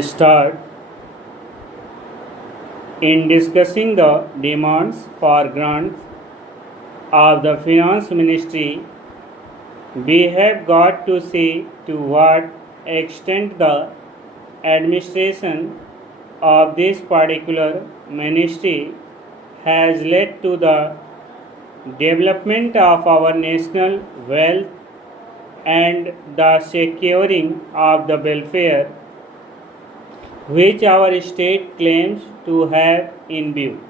start in discussing the demands for grants of the finance ministry. We have got to see to what extent the administration of this particular ministry has led to the development of our national wealth and the securing of the welfare which our state claims to have in view.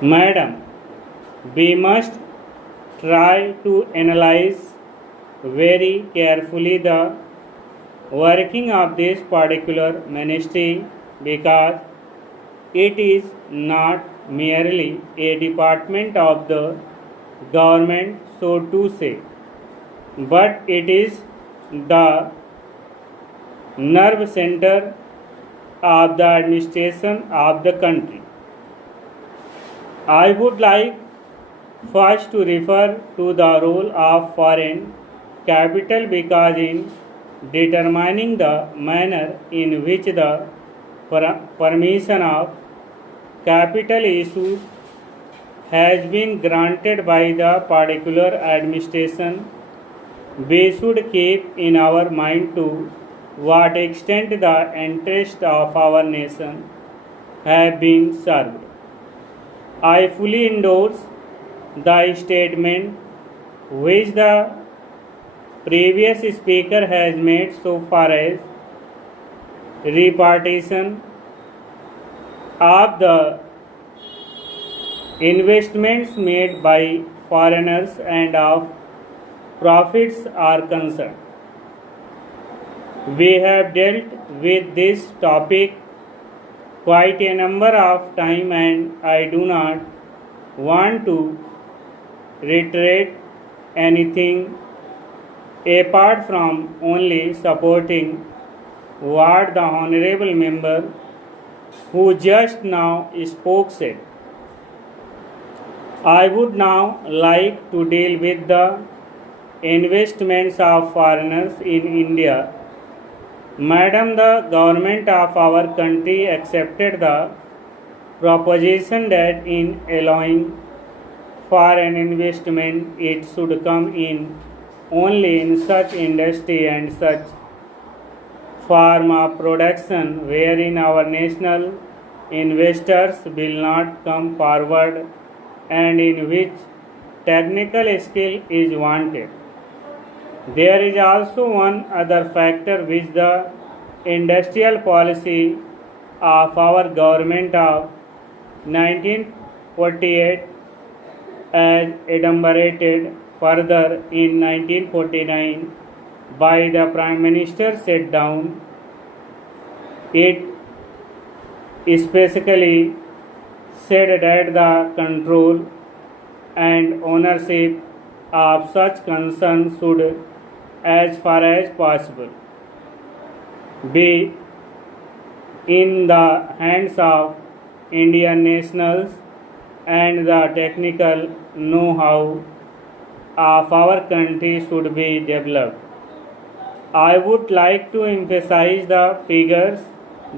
Madam, we must try to analyze very carefully the working of this particular ministry because it is not merely a department of the government, so to say, but it is the nerve center of the administration of the country. I would like first to refer to the role of foreign capital because in determining the manner in which the permission of capital issues has been granted by the particular administration, we should keep in our mind to what extent the interests of our nation have been served. I fully endorse the statement which the previous speaker has made so far as repartition of the investments made by foreigners and of profits are concerned. We have dealt with this topic quite a number of times and I do not want to reiterate anything apart from only supporting what the honorable member who just now spoke said. I would now like to deal with the investments of foreigners in India. Madam, the government of our country accepted the proposition that in allowing for an investment, it should come in only in such industry and such form of production wherein our national investors will not come forward and in which technical skill is wanted. There is also one other factor which the industrial policy of our government of 1948 as adumbrated further in 1949 by the Prime Minister set down. It specifically said that the control and ownership of such concerns should, as far as possible, be in the hands of Indian nationals and the technical know-how of our country should be developed. I would like to emphasize the figures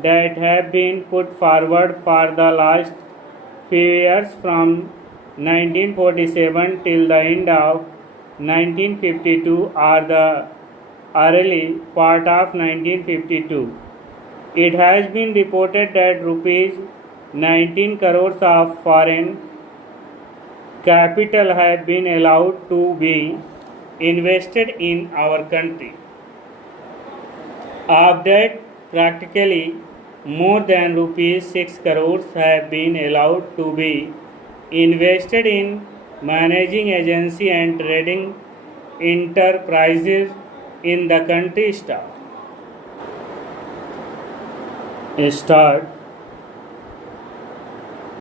that have been put forward for the last few years from 1947 till the end of 1952 or the early part of 1952. It has been reported that rupees 19 crores of foreign capital have been allowed to be invested in our country. Of that, practically more than rupees 6 crores have been allowed to be invested in managing agency and trading enterprises in the country. Start